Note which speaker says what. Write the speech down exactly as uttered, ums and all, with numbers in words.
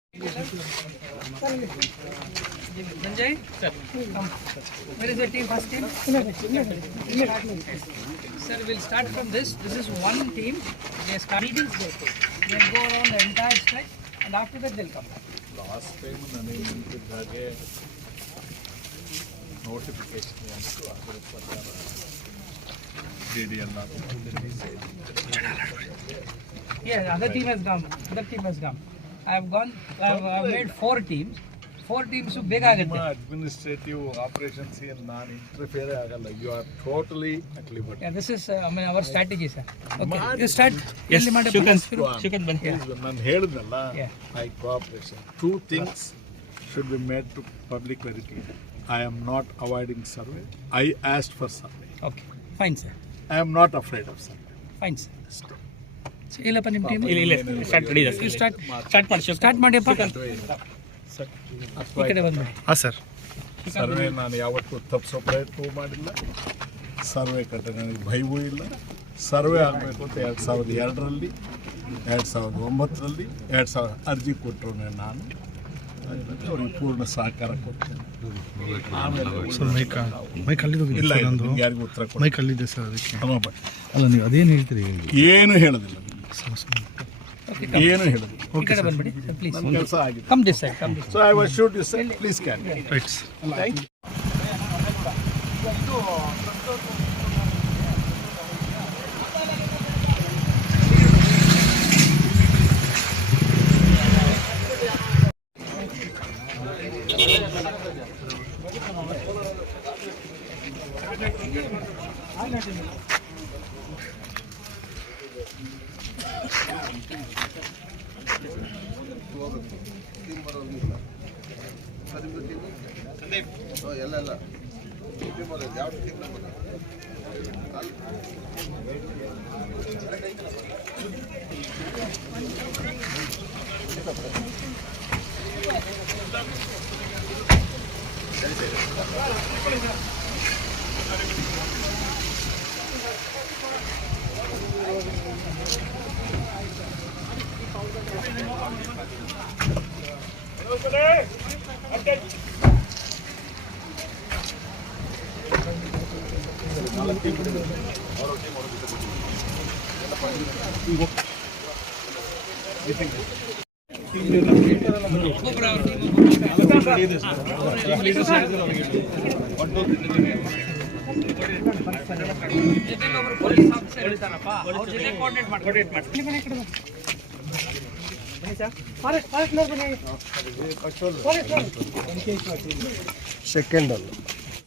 Speaker 1: Sanjay, sir, come. Where is the team? First team? Sir, we'll start from this. This is one team. They start meetings. They'll go around the entire stretch, and after that they'll come.
Speaker 2: Last time, notification D D L.
Speaker 1: Yeah, other team has come. Other team has come. I have gone. I have uh, made four teams. Four teams to big agate.
Speaker 2: Administrative operations here non-interfere agalla. You are totally at liberty.
Speaker 1: Yeah, this is uh, I mean, our strategy, sir. Okay, you start.
Speaker 3: Yes, you can. You can.
Speaker 2: ನಾನು ಹೇಳಿದ್ನಲ್ಲ,
Speaker 1: Yeah.
Speaker 2: I cooperation. Two things should be made to public very clear. I am not avoiding survey. I asked for survey.
Speaker 1: Okay, fine, sir.
Speaker 2: I am not afraid of survey.
Speaker 1: Fine, sir. ಇಲ್ಲಪ್ಪ ನಿಮ್ಮ team
Speaker 3: ಇಲ್ಲ ಇಲ್ಲ start ಮಾಡಿ
Speaker 1: You start.
Speaker 3: Start ಮಾಡಿ
Speaker 1: start ಮಾಡಿಯಪ್ಪ. ಈ ಕಡೆ ಬಂದ್ಬಿಡಿ.
Speaker 3: ಹಾಂ ಸರ್.
Speaker 2: ಸರ್ವೆ ನಾನು ಯಾವತ್ತೂ ತಪ್ಪಿಸೋ ಪ್ರಯತ್ನವೂ ಮಾಡಿಲ್ಲ. ಸರ್ವೆ ಕಟ್ಟೆ ನನಗೆ ಭಯವೂ ಇಲ್ಲ. ಸರ್ವೆ ಆಗಬೇಕು ಅಂತ ಎರಡು ಸಾವಿರದ ಎರಡರಲ್ಲಿ ಎರಡು ಸಾವಿರದ ಒಂಬತ್ತರಲ್ಲಿ ಎರಡು ಸಾವಿರ ಅರ್ಜಿ ಕೊಟ್ಟರು ನಾನು ಅವ್ರಿಗೆ ಪೂರ್ಣ ಸಹಕಾರ ಕೊಡ್ತೇನೆ. ಇಲ್ಲ ಯಾರಿಗೂ ಉತ್ತರ ಕೊಡ
Speaker 4: ಮೈಕ್ ಅಲ್ಲಿದೆ ಸರ್ ಅದಕ್ಕೆ
Speaker 2: ಅಲ್ಲ
Speaker 4: ನೀವು ಅದೇನು ಹೇಳ್ತೀರಿ
Speaker 2: ಏನು ಹೇಳೋದಿಲ್ಲ ಏನು ಹೇಳೋದಿಲ್ಲ.
Speaker 1: ಈ ಕಡೆ ಬಂದ್ಬಿಡಿ ಪ್ಲೀಸ್.
Speaker 2: ನನ್ನ ಕೆಲಸ ಆಗಿದೆ.
Speaker 1: Come this side come this.
Speaker 2: So I was shoot you sir please can
Speaker 4: rights
Speaker 2: thank you.
Speaker 5: ಎಲ್ಲ ಎಲ್ಲ ಯಾವ ಟೀಮ್ ನಂಬರ್
Speaker 1: ಪೊಲೀಸ್ ಆಫೀಸರ್ ಇರ್ತಾರಪ್ಪ, ಅವ್ರ ಜೊತೆ ಕೋಆರ್ಡಿನೇಟ್ ಮಾಡಿ ಕೋಆರ್ಡಿನೇಟ್ ಮಾಡಿ ಬನ್ನಿ ಕಡೆ ಬನ್ನಿ ಸರ್. ಫಾರೆಸ್ಟ್ ಫಾರೆಸ್ಟ್ ನೋಡಿ ಬನ್ನಿ. ಫಾರೆಸ್ಟ್ ಸೆಕೆಂಡ್ ಅಲ್ಲ